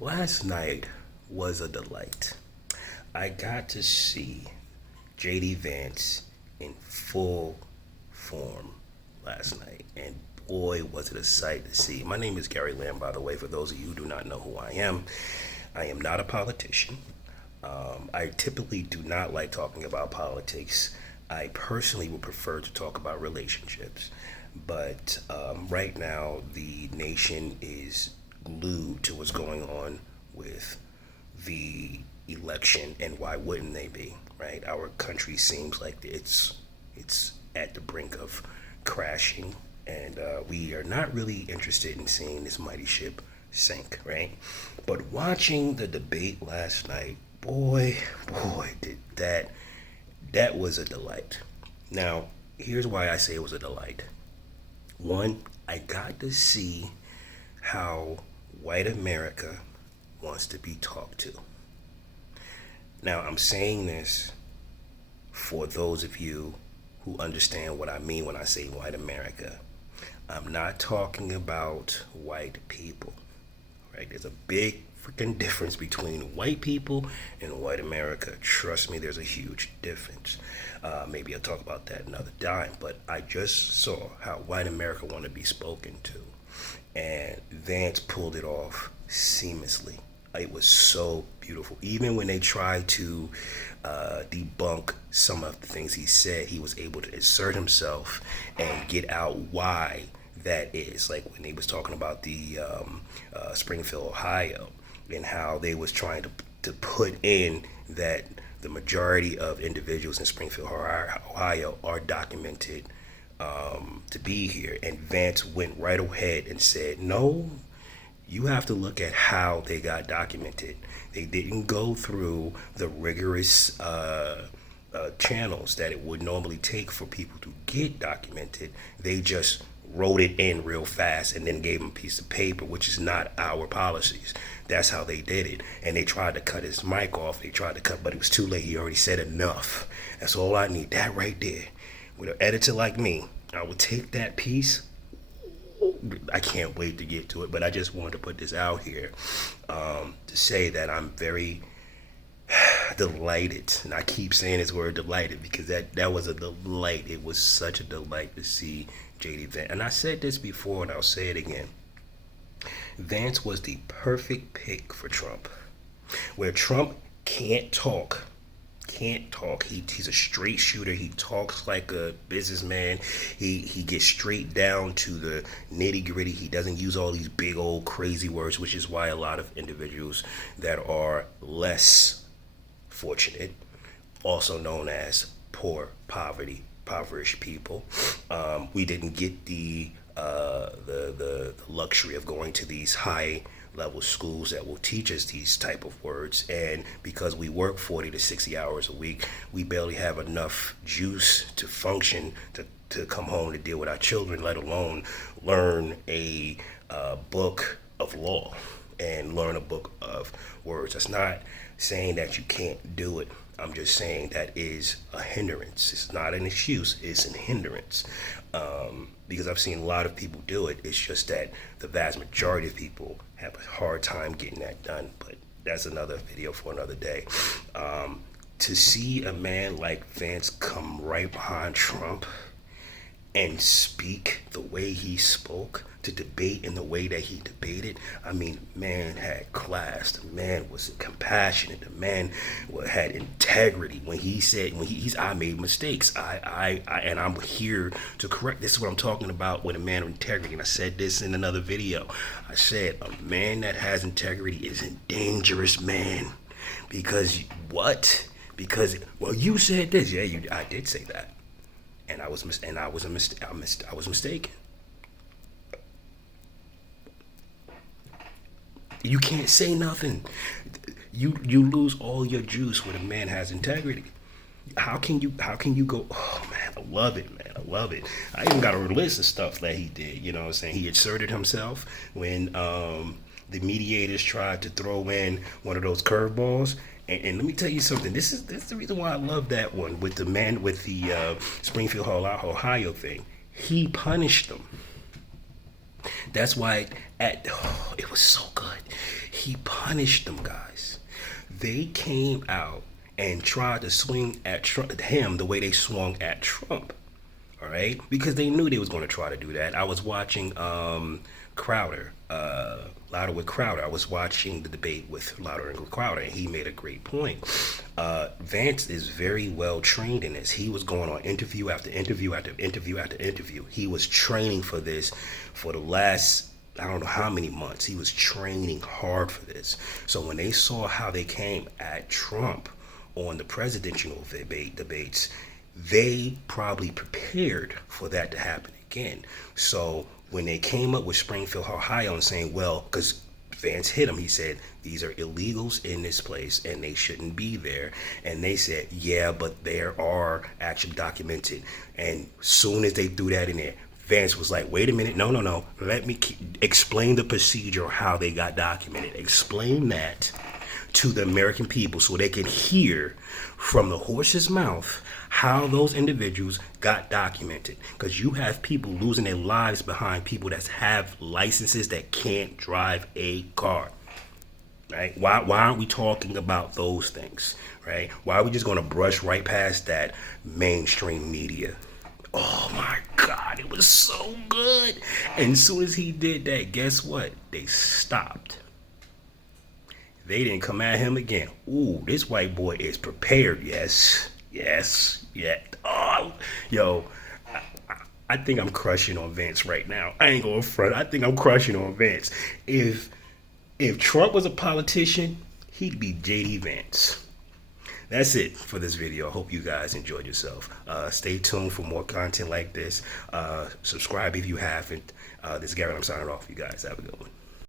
Last night was a delight. I got to see JD Vance in full form last night, and boy, was it a sight to see. My name is Gary Lamb, by the way, for those of you who do not know who I am. I am not a politician. I typically do not like talking about politics. I personally would prefer to talk about relationships. But right now, the nation is glued to what's going on with the election, and why wouldn't they be, right? Our country seems like it's at the brink of crashing, and we are not really interested in seeing this mighty ship sink, right? But watching the debate last night, boy, did that was a delight. Now, here's why I say it was a delight. One, I got to see how white America wants to be talked to. Now, I'm saying this for those of you who understand what I mean when I say white America. I'm not talking about white people, right? There's a big freaking difference between white people and white America. Trust me, there's a huge difference. Maybe I'll talk about that another time, but I just saw how white America want to be spoken to, and Vance pulled it off seamlessly. It was so beautiful. Even when they tried to debunk some of the things he said, he was able to assert himself and get out why that is. Like when he was talking about the Springfield, Ohio, and how they was trying to put in that the majority of individuals in Springfield, Ohio are documented to be here. And Vance went right ahead and said, no, you have to look at how they got documented. They didn't go through the rigorous channels that it would normally take for people to get documented. They just wrote it in real fast and then gave him a piece of paper, which is not our policies. That's how they did it. And they tried to cut his mic off. But it was too late. He already said enough. That's all I need. That right there. With an editor like me, I would take that piece. I can't wait to get to it, but I just wanted to put this out here to say that I'm very delighted, and I keep saying this word delighted because that was a delight. It was such a delight to see JD Vance, and I said this before and I'll say it again. Vance was the perfect pick for Trump, where Trump can't talk. He's a straight shooter. He talks like a businessman. He gets straight down to the nitty gritty. He doesn't use all these big old crazy words, which is why a lot of individuals that are less fortunate, also known as impoverished people, we didn't get the luxury of going to these high level schools that will teach us these type of words, and because we work 40 to 60 hours a week, we barely have enough juice to function to come home to deal with our children, let alone learn a book of law and learn a book of words. That's not saying that you can't do it. I'm just saying that is a hindrance. It's not an excuse, it's a hindrance. Because I've seen a lot of people do it. It's just that the vast majority of people have a hard time getting that done. But that's another video for another day. To see a man like Vance come right behind Trump and speak the way he spoke, to debate in the way that he debated. I mean, man had class. The man was compassionate. The man had integrity. When he's I made mistakes. And I'm here to correct. This is what I'm talking about with a man of integrity. And I said this in another video. I said a man that has integrity is a dangerous man. Because what? Because, well, you said this. Yeah, I did say that. And I was mistaken. You can't say nothing. You lose all your juice when a man has integrity. How can you go, oh man, I love it, man. I love it. I even got a list of stuff that he did, you know what I'm saying? He asserted himself when the mediators tried to throw in one of those curveballs. And let me tell you something. This is the reason why I love that one with the man with the Springfield, Ohio thing. He punished them. That's why it was so good. He punished them guys. They came out and tried to swing at him the way they swung at Trump. All right, because they knew they was going to try to do that. I was watching Crowder, Louder with Crowder. I was watching the debate with Louder and Crowder, and he made a great point. Vance is very well trained in this. He was going on interview after interview after interview after interview. He was training for this for the last, I don't know how many months. He was training hard for this. So when they saw how they came at Trump on the presidential debates, they probably prepared for that to happen again. So when they came up with Springfield, Ohio, and saying, well, because Vance hit him, he said, these are illegals in this place and they shouldn't be there. And they said, yeah, but there are actually documented. And soon as they threw that in there, Vance was like, wait a minute, no. Let me explain the procedure of how they got documented. Explain that to the American people so they can hear from the horse's mouth how those individuals got documented. Because you have people losing their lives behind people that have licenses that can't drive a car. Right? Why aren't we talking about those things? Right? Why are we just going to brush right past that mainstream media? Oh my God, it was so good. And as soon as he did that, guess what? They stopped. They didn't come at him again. Ooh, this white boy is prepared. Yes. Oh, yo, I think I'm crushing on Vance right now. I ain't going front. I think I'm crushing on Vance. If Trump was a politician, he'd be JD Vance. That's it for this video. I hope you guys enjoyed yourself. Stay tuned for more content like this. Subscribe if you haven't. This is Garrett. I'm signing off. You guys have a good one.